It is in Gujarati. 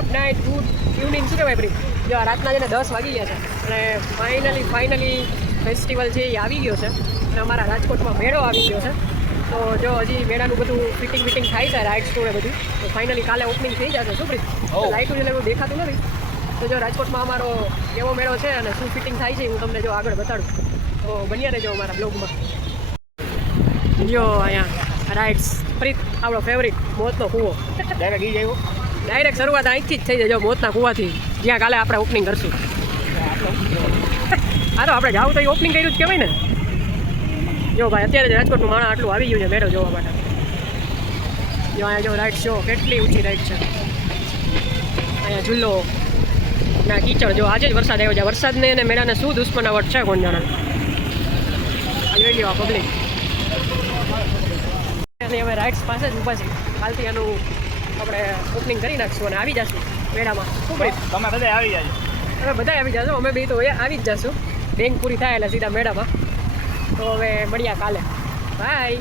ગુડ નાઇટ, ગુડ ઇવનિંગ, શું કહેવાય ભાઈ? જો રાતના જઈને 10 વાગી ગયા છે અને ફાઇનલી ફેસ્ટિવલ છે એ આવી ગયો છે અને અમારા રાજકોટમાં મેળો આવી ગયો છે. તો જો હજી મેળાનું બધું ફિટિંગ થાય છે, રાઇડ્સ ટુ ને બધું, તો ફાઇનલી કાલે ઓપનિંગ થઈ જશે. શું ભાઈ લાઇટું જેવું દેખાતું નથી. તો જો રાજકોટમાં અમારો કેવો મેળો છે અને શું ફિટિંગ થાય છે હું તમને જો આગળ બતાડું. તો બન્યા રહેજો અમારા બ્લોગમાં. જો અહીંયા રાઇડ્સ પ્રીત આપણો ફેવરિટ મોતનો કૂવો. ડાયરેક્ટ શરૂઆત અહીંથી જ થઈ જાય જો મોતના કૂવાથી, જ્યાં કાલે આપણે ઓપનિંગ કરશું. હા તો આપણે જાવ તો એ ઓપનિંગ કર્યું જ કહેવાય ને. જો ભાઈ અત્યારે જ રાજકોટનું માણસ આટલું આવી ગયું છે મેળો જોવા માટે. જો અહીંયા જો રાઇડ જો કેટલી ઊંચી રાઇડ છે. અહીંયા ઝૂલો ના કીચડ. જો આજે જ વરસાદ આવ્યો છે. વરસાદને અને મેળાને શું દુશ્મનાવટ છે કોણ જાણે. જોઈ લ્યો આ પબ્લિક. અને હવે રાઇડ્સ પાસે જ ઊભા છે. કાલથી આનું આપણે ઓપનિંગ કરી નાખશું અને આવી જશું મેળામાં. શું ભાઈ તમે બધા આવી જાજો. હવે બધા આવી જશો, અમે બી તો આવી જ જશું. બેંક પૂરી થાય એટલે સીધા મેળામાં. તો હવે મળ્યા કાલે. બાય.